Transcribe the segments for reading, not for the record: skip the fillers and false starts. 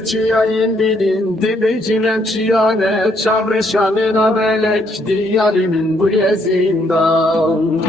Serçiyayın bilin dibicilen çiyane çavrışanın avelek diyalimin bu yezinden.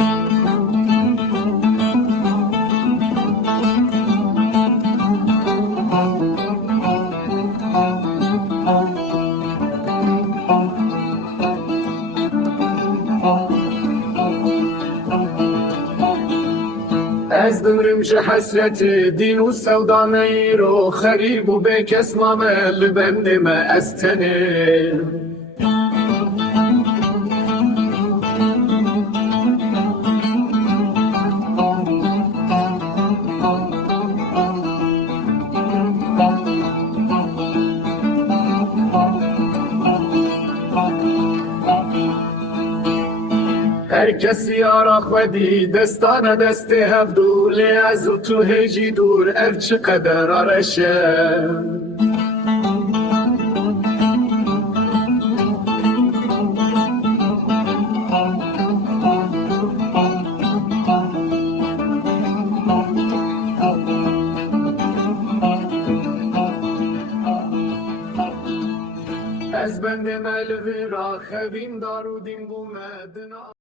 از دمرم جه حسرت دین و سودا نیرو خریب و به کس مامل بندم از تنه هر کسی یارا خودی دستان دست هفدو لی از تو هجی دور اف چقدر آرشه از بند ملوی را خوین دارو دین بومدن